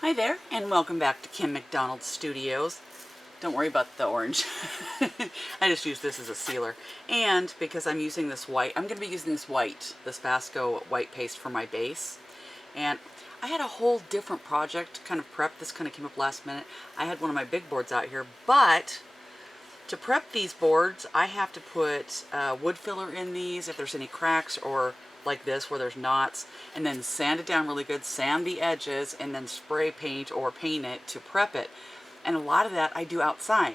Hi there, and welcome back to Kim McDonald Studios. Don't worry about the orange. I just use this as a sealer. And because I'm using this white, I'm going to be using this Vasco white paste for my base. And I had a whole different project kind of prep. This kind of came up last minute. I had one of my big boards out here, but to prep these boards, I have to put wood filler in these if there's any cracks or like this where there's knots, and then sand it down really good, sand the edges, and then spray paint or paint it to prep it. And a lot of that I do outside.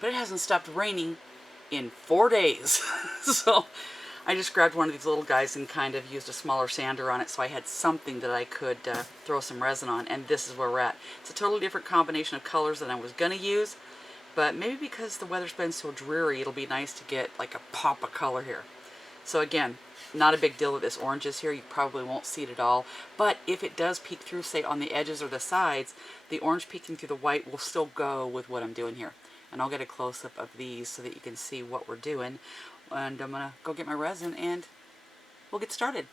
But it hasn't stopped raining in 4 days. So I just grabbed one of these little guys and kind of used a smaller sander on it so I had something that I could throw some resin on, and this is where we're at. It's a totally different combination of colors than I was going to use, but maybe because the weather's been so dreary, it'll be nice to get like a pop of color here. So again, not a big deal that this orange is here. You probably won't see it at all. But if it does peek through, say, on the edges or the sides, the orange peeking through the white will still go with what I'm doing here. And I'll get a close-up of these so that you can see what we're doing. And I'm going to go get my resin and we'll get started.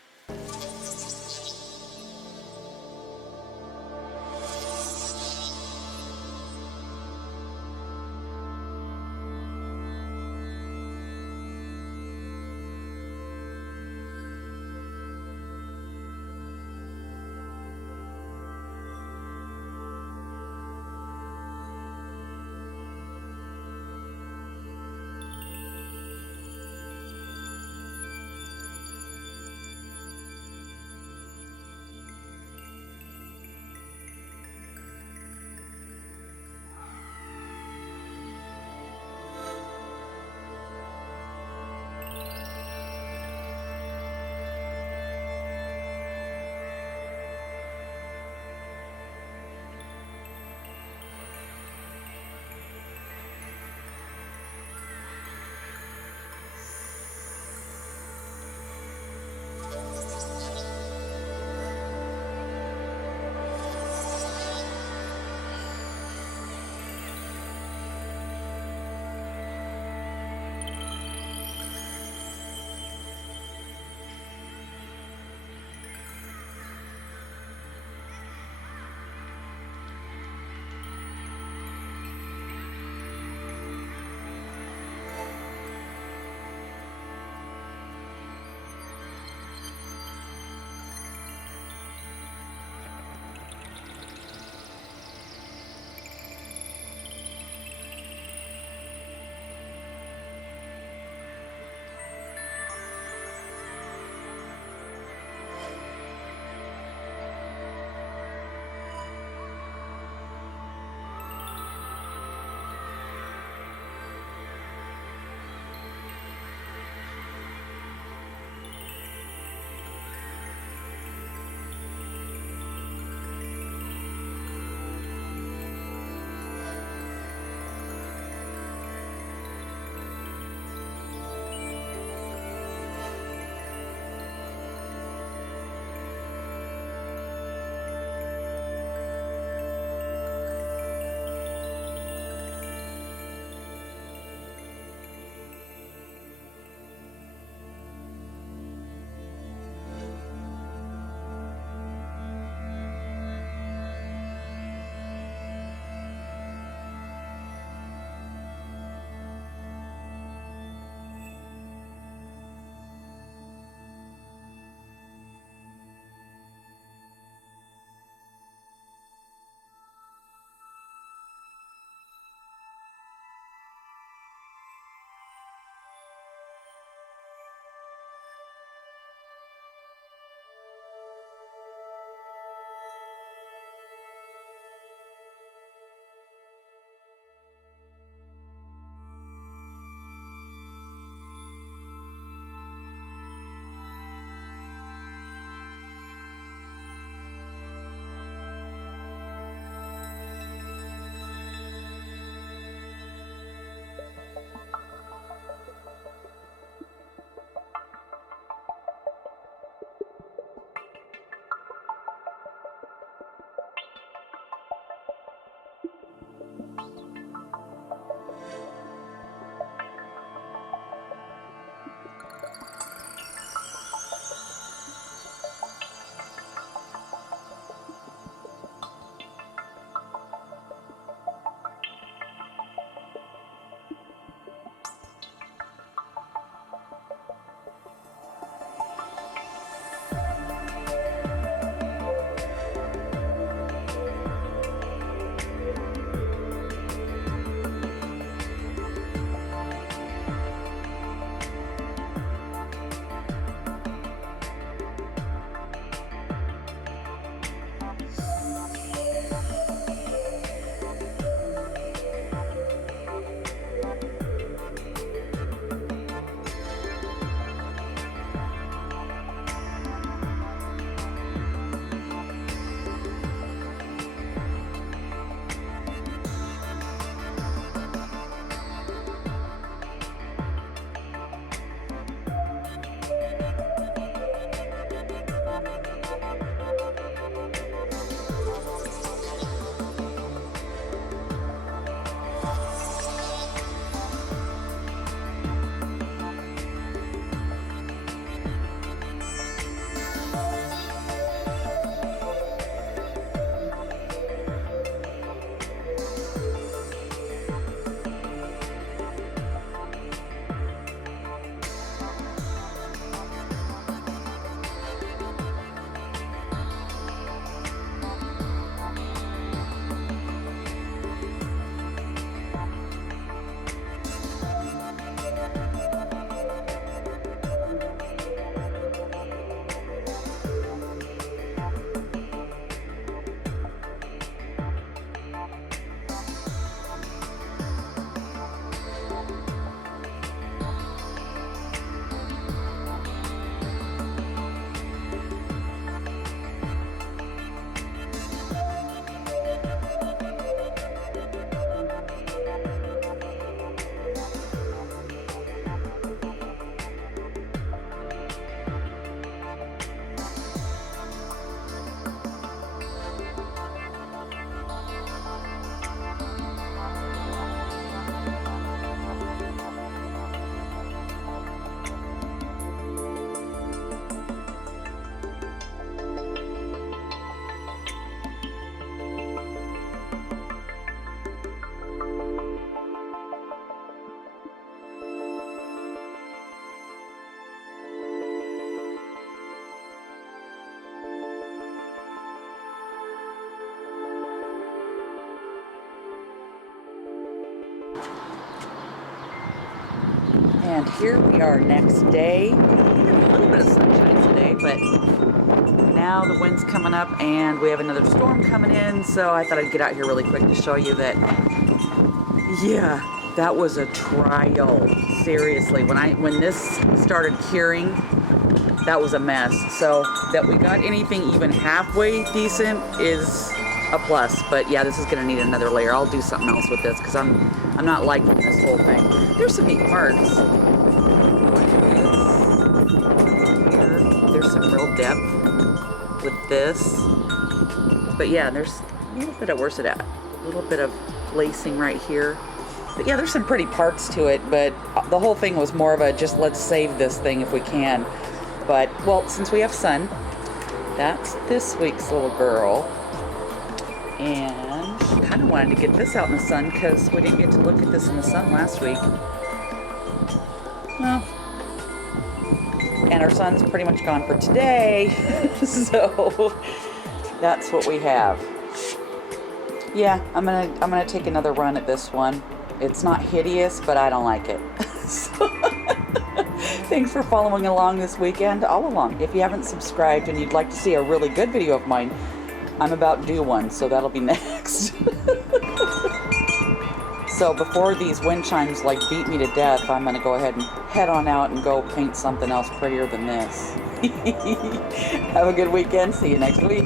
And here we are next day. A little bit of sunshine today, but now the wind's coming up and we have another storm coming in, so I thought I'd get out here really quick to show you that, yeah, that was a trial. Seriously, when this started curing, that was a mess. So that we got anything even halfway decent is a plus. But yeah, this is gonna need another layer. I'll do something else with this because I'm not liking this whole thing. There's some neat parts. There's some real depth with this. But yeah, there's a little bit of, where's it at? A little bit of lacing right here. But yeah, there's some pretty parts to it, but the whole thing was more of a just let's save this thing if we can. But, well, since we have sun, that's this week's little girl. And I kind of wanted to get this out in the sun because we didn't get to look at this in the sun last week. Well, and our sun's pretty much gone for today, so that's what we have. Yeah, I'm gonna take another run at this one. It's not hideous, but I don't like it. So, thanks for following along this weekend, all along. If you haven't subscribed and you'd like to see a really good video of mine, I'm about due one, so that'll be next. So before these wind chimes like beat me to death, I'm gonna go ahead and head on out and go paint something else prettier than this. Have a good weekend. See you next week.